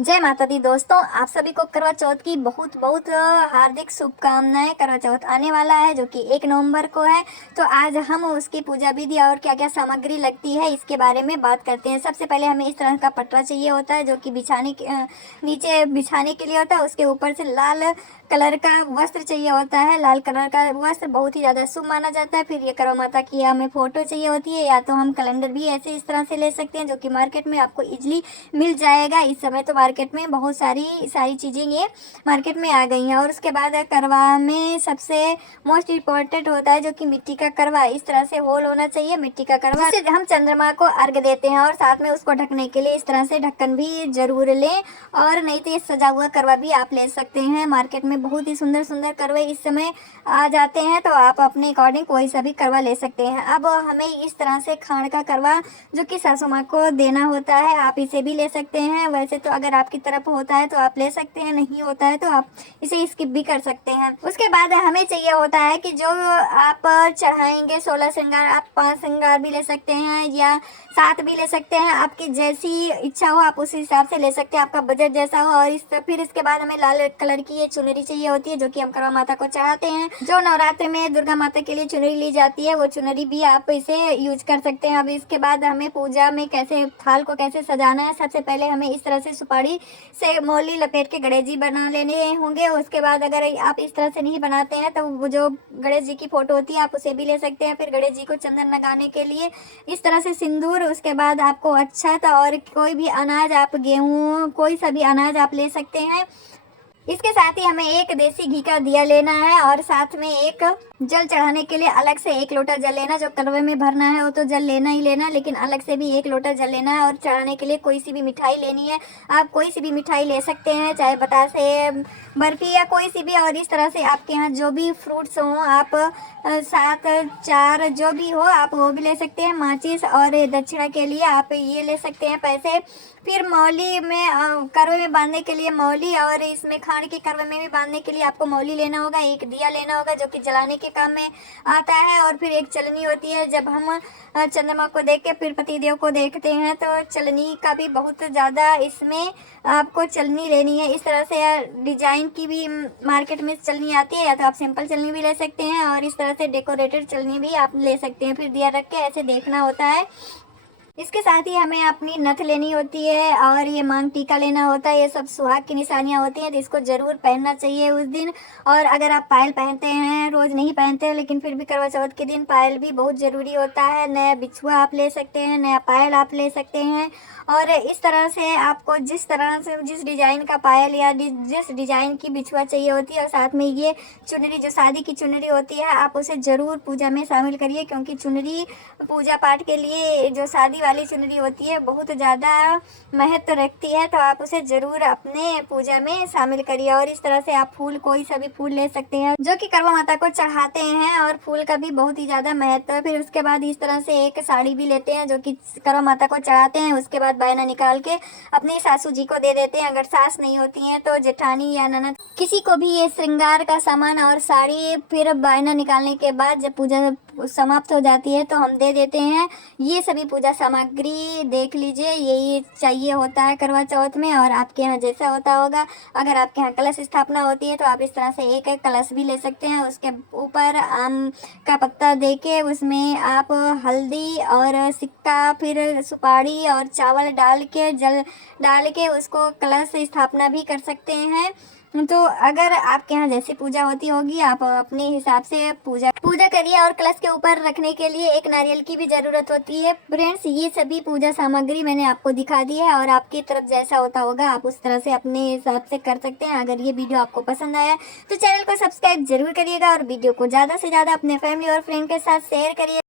जय माता दी दोस्तों, आप सभी को करवा चौथ की बहुत बहुत हार्दिक शुभकामनाएं। करवा चौथ आने वाला है जो कि 1 नवंबर को है। तो आज हम उसकी पूजा विधि और क्या क्या सामग्री लगती है इसके बारे में बात करते हैं। सबसे पहले हमें इस तरह का पटरा चाहिए होता है जो कि नीचे बिछाने के लिए होता है। उसके ऊपर से लाल कलर का वस्त्र चाहिए होता है। लाल कलर का वस्त्र बहुत ही ज़्यादा शुभ माना जाता है। फिर ये करवा माता की हमें फ़ोटो चाहिए होती है, या तो हम कैलेंडर भी ऐसे इस तरह से ले सकते हैं जो कि मार्केट में आपको इजीली मिल जाएगा। इस समय तो मार्केट में बहुत सारी चीज़ें ये मार्केट में आ गई हैं। और उसके बाद करवा में सबसे मोस्ट इम्पॉर्टेंट होता है जो कि मिट्टी का करवा। इस तरह से होल होना चाहिए मिट्टी का करवा, जिससे हम चंद्रमा को अर्घ देते हैं। और साथ में उसको ढकने के लिए इस तरह से ढक्कन भी जरूर लें, और नहीं तो ये सजा हुआ करवा भी आप ले सकते हैं। मार्केट में बहुत ही सुंदर सुंदर करवे इस समय आ जाते हैं, तो आप अपने अकॉर्डिंग कोई सा भी करवा ले सकते हैं। अब हमें इस तरह से खांड का करवा जो कि सासू माँ को देना होता है, आप इसे भी ले सकते हैं। वैसे तो अगर आपकी तरफ होता है तो आप ले सकते हैं, नहीं होता है तो आप इसे स्किप भी कर सकते हैं। उसके बाद हमें चाहिए होता है कि जो आप चढ़ाएंगे 16 श्रृंगार, आप 5 श्रृंगार भी ले सकते हैं या 7 भी ले सकते हैं। आपकी जैसी इच्छा हो आप उस हिसाब से ले सकते हैं, आपका बजट जैसा हो। और फिर इसके बाद हमें लाल कलर की ये चुनरी चाहिए होती है जो कि हम करवा माता को चढ़ाते हैं। जो नवरात्र में दुर्गा माता के लिए चुनरी ली जाती है वो चुनरी भी आप इसे यूज कर सकते हैं। अब इसके बाद हमें पूजा में कैसे थाल को कैसे सजाना है, सबसे पहले हमें इस तरह से सुपारी से मौली लपेट के गणेश जी बना लेने होंगे। उसके बाद अगर आप इस तरह से नहीं बनाते हैं तो वो जो गणेश जी की फोटो होती है आप उसे भी ले सकते हैं। फिर गणेश जी को चंदन लगाने के लिए इस तरह से सिंदूर, उसके बाद आपको अक्षत और कोई भी अनाज, आप गेहूँ कोई सा भी अनाज आप ले सकते हैं। इसके साथ ही हमें एक देसी घी का दिया लेना है, और साथ में एक जल चढ़ाने के लिए अलग से 1 लोटा जल लेना। जो करवे में भरना है वो तो जल लेना ही लेना, लेकिन अलग से भी 1 लोटा जल लेना है। और चढ़ाने के लिए कोई सी भी मिठाई लेनी है, आप कोई सी भी मिठाई ले सकते हैं, चाहे बतासे, बर्फी या कोई सी भी। और इस तरह से आपके यहाँ जो भी फ्रूट्स हों, आप 7 4 जो भी हो आप वो भी ले सकते हैं। माचिस और दक्षिणा के लिए आप ये ले सकते हैं पैसे। फिर मौली में करवे में बांधने के लिए मौली, और इसमें खांड के करवे में भी बांधने के लिए आपको मौली लेना होगा। एक दिया लेना होगा जो कि जलाने के काम में आता है। और फिर एक चलनी होती है, जब हम चंद्रमा को देख के फिर पतिदेव को देखते हैं तो चलनी का भी बहुत ज़्यादा इसमें आपको चलनी लेनी है। इस तरह से डिजाइन की भी मार्केट में चलनी आती है, या तो आप सिंपल चलनी भी ले सकते हैं, और इस तरह से डेकोरेटेड चलनी भी आप ले सकते हैं। फिर दिया रख के ऐसे देखना होता है। इसके साथ ही हमें अपनी नथ लेनी होती है, और ये मांग टीका लेना होता है। ये सब सुहाग की निशानियां होती हैं, तो इसको जरूर पहनना चाहिए उस दिन। और अगर आप पायल पहनते हैं, रोज नहीं पहनते हैं लेकिन फिर भी करवा चौथ के दिन पायल भी बहुत ज़रूरी होता है। नया बिछुआ आप ले सकते हैं, नया पायल आप ले सकते हैं। और इस तरह से आपको जिस तरह से जिस डिजाइन का पायल या जिस डिजाइन की बिछुआ चाहिए होती है, और साथ में ये चुनरी जो शादी की चुनरी होती है आप उसे ज़रूर पूजा में शामिल करिए, क्योंकि चुनरी पूजा पाठ के लिए जो शादी वाली चुनरी होती है बहुत ज़्यादा महत्व रखती है, तो आप उसे ज़रूर अपने पूजा में शामिल करिए। और इस तरह से आप फूल कोई सा भी फूल ले सकते हैं जो कि करवा माता को चढ़ाते हैं, और फूल का भी बहुत ही ज़्यादा महत्व है। फिर उसके बाद इस तरह से एक साड़ी भी लेते हैं जो कि करवा माता को चढ़ाते हैं। उसके बाद बायना निकाल के अपनी सासू जी को दे देते हैं। अगर सास नहीं होती हैं तो जेठानी या ननद किसी को भी ये श्रृंगार का सामान और साड़ी फिर बायना निकालने के बाद जब पूजा समाप्त हो जाती है तो हम दे देते हैं। ये सभी पूजा सामग्री देख लीजिए, यही चाहिए होता है करवा चौथ में। और आपके यहाँ जैसा होता होगा, अगर आपके यहाँ कलश स्थापना होती है तो आप इस तरह से एक कलश भी ले सकते हैं। उसके ऊपर आम का पत्ता दे के उसमें आप हल्दी और सिक्का, फिर सुपारी और चावल डाल के, जल डाल के उसको कलश स्थापना भी कर सकते हैं। तो अगर आपके यहाँ जैसी पूजा होती होगी आप अपने हिसाब से पूजा करिए। और कलश के ऊपर रखने के लिए एक नारियल की भी ज़रूरत होती है। फ्रेंड्स, ये सभी पूजा सामग्री मैंने आपको दिखा दी है, और आपकी तरफ जैसा होता होगा आप उस तरह से अपने हिसाब से कर सकते हैं। अगर ये वीडियो आपको पसंद आया तो चैनल को सब्सक्राइब जरूर करिएगा, और वीडियो को ज़्यादा से ज़्यादा अपने फैमिली और फ्रेंड के साथ शेयर करिए।